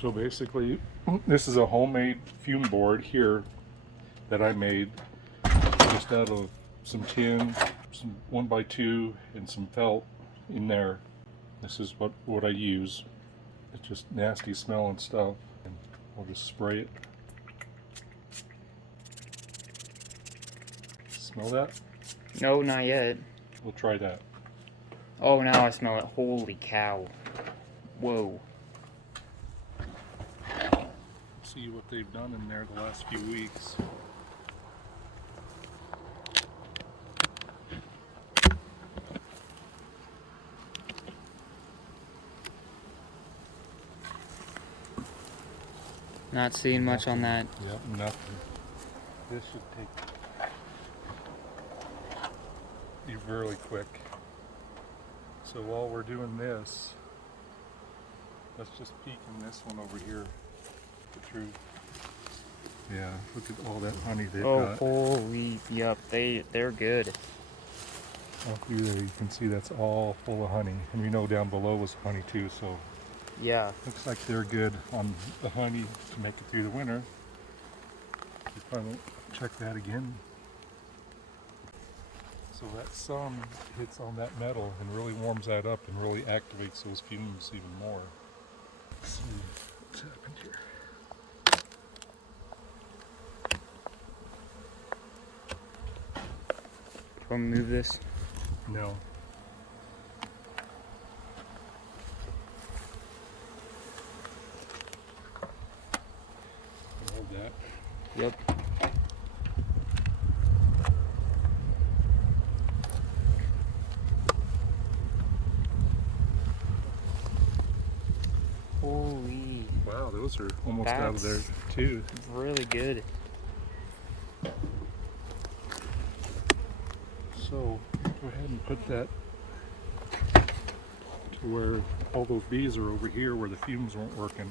So basically, this is a homemade fume board here that I made just out of some tin, some 1x2, and some felt in there. This is what I use. It's just nasty smelling stuff. And we'll just spray it. Smell that? No, not yet. We'll try that. Oh, now I smell it. Holy cow. Whoa. See what they've done in there the last few weeks. Not seeing much on that. Yep, nothing. This should take you really quick. So while we're doing this, let's just peek in this one over here. The truth. Yeah, look at all that honey they've got. Holy, yep, they're good. Up through there you can see that's all full of honey. And we know down below was honey too, so Yeah. looks like they're good on the honey to make it through the winter. We probably check that again. So that sun hits on that metal and really warms that up and really activates those fumes even more. Let's see what's happened here. Do you want me to move this? No. Hold that. Yep. Holy. Wow, those are almost out of there too. Really good. So go ahead and put that to where all those bees are over here where the fumes weren't working.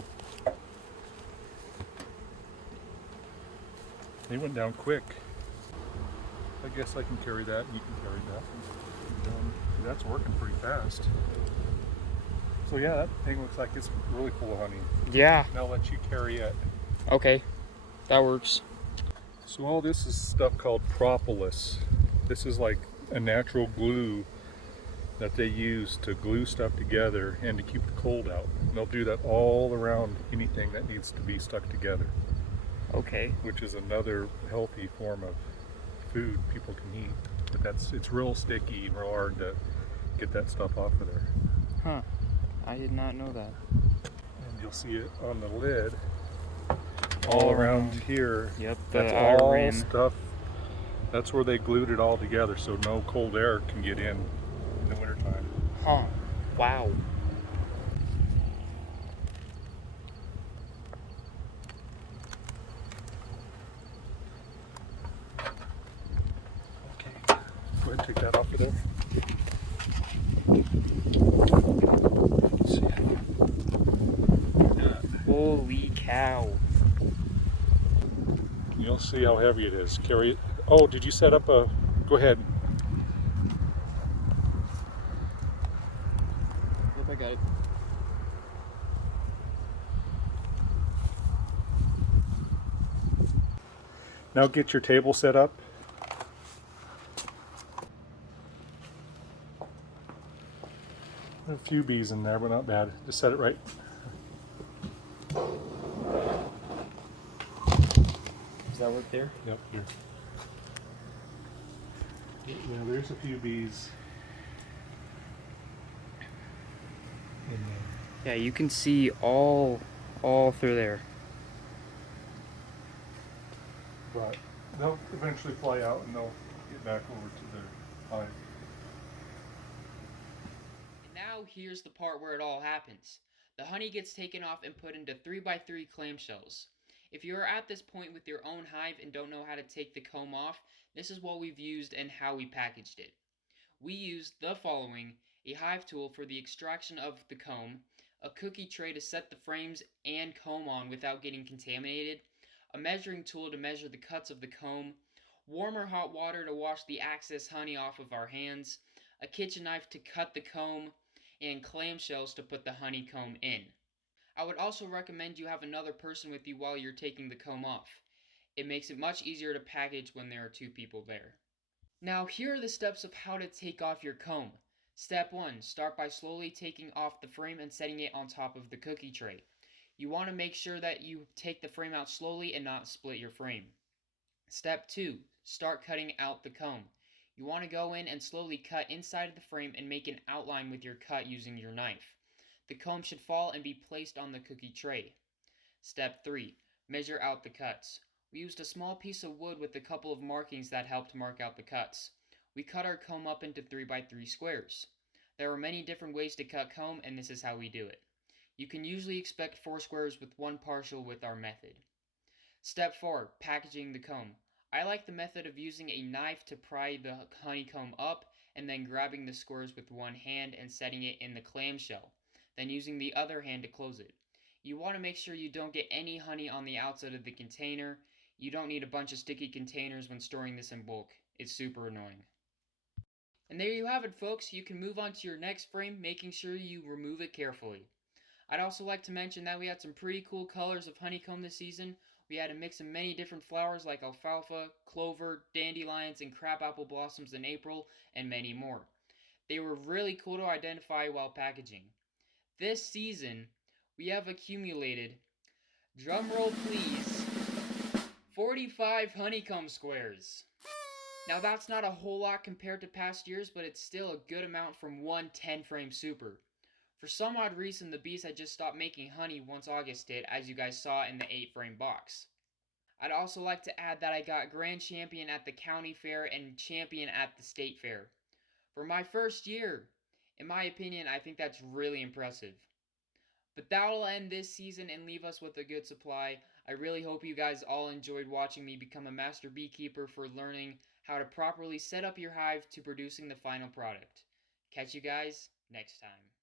They went down quick. I guess I can carry that and you can carry that. That's working pretty fast. So yeah, that thing looks like it's really full of honey. Yeah. Now I'll let you carry it. Okay. That works. So all this is stuff called propolis. This is like a natural glue that they use to glue stuff together and to keep the cold out. And they'll do that all around anything that needs to be stuck together. Okay. Which is another healthy form of food people can eat. But it's real sticky and real hard to get that stuff off of there. Huh. I did not know that. And you'll see it on the lid all around here. Yep, that's all rim. Stuff. That's where they glued it all together so no cold air can get in the wintertime. Huh. Wow. Okay. Go ahead and take that off of there. Holy cow. You'll see how heavy it is. Carry it. Oh, did you set up a... Go ahead. Yep, I got it. Now get your table set up. A few bees in there, but not bad. Just set it right. Does that work there? Yep, here. Yeah, there's a few bees in there. Yeah, you can see all through there. But they'll eventually fly out and they'll get back over to their hive. Now here's the part where it all happens. The honey gets taken off and put into 3x3 clamshells. If you are at this point with your own hive and don't know how to take the comb off, this is what we've used and how we packaged it. We used the following: a hive tool for the extraction of the comb, a cookie tray to set the frames and comb on without getting contaminated, a measuring tool to measure the cuts of the comb, warm or hot water to wash the excess honey off of our hands, a kitchen knife to cut the comb, and clamshells to put the honeycomb in. I would also recommend you have another person with you while you're taking the comb off. It makes it much easier to package when there are two people there. Now here are the steps of how to take off your comb. Step 1. Start by slowly taking off the frame and setting it on top of the cookie tray. You want to make sure that you take the frame out slowly and not split your frame. Step 2. Start cutting out the comb. You want to go in and slowly cut inside of the frame and make an outline with your cut using your knife. The comb should fall and be placed on the cookie tray. Step 3. Measure out the cuts. We used a small piece of wood with a couple of markings that helped mark out the cuts. We cut our comb up into 3x3 squares. There are many different ways to cut comb, and this is how we do it. You can usually expect 4 squares with 1 partial with our method. Step 4. Packaging the comb. I like the method of using a knife to pry the honeycomb up and then grabbing the squares with one hand and setting it in the clamshell, then using the other hand to close it. You want to make sure you don't get any honey on the outside of the container. You don't need a bunch of sticky containers when storing this in bulk. It's super annoying. And there you have it, folks. You can move on to your next frame, making sure you remove it carefully. I'd also like to mention that we had some pretty cool colors of honeycomb this season. We had a mix of many different flowers like alfalfa, clover, dandelions, and crabapple blossoms in April, and many more. They were really cool to identify while packaging. This season, we have accumulated, drumroll please, 45 honeycomb squares. Now that's not a whole lot compared to past years, but it's still a good amount from one 10-frame super. For some odd reason, the bees had just stopped making honey once August hit, as you guys saw in the 8-frame box. I'd also like to add that I got Grand Champion at the county fair and Champion at the state fair. For my first year, in my opinion, I think that's really impressive. But that'll end this season and leave us with a good supply. I really hope you guys all enjoyed watching me become a master beekeeper for learning how to properly set up your hive to producing the final product. Catch you guys next time.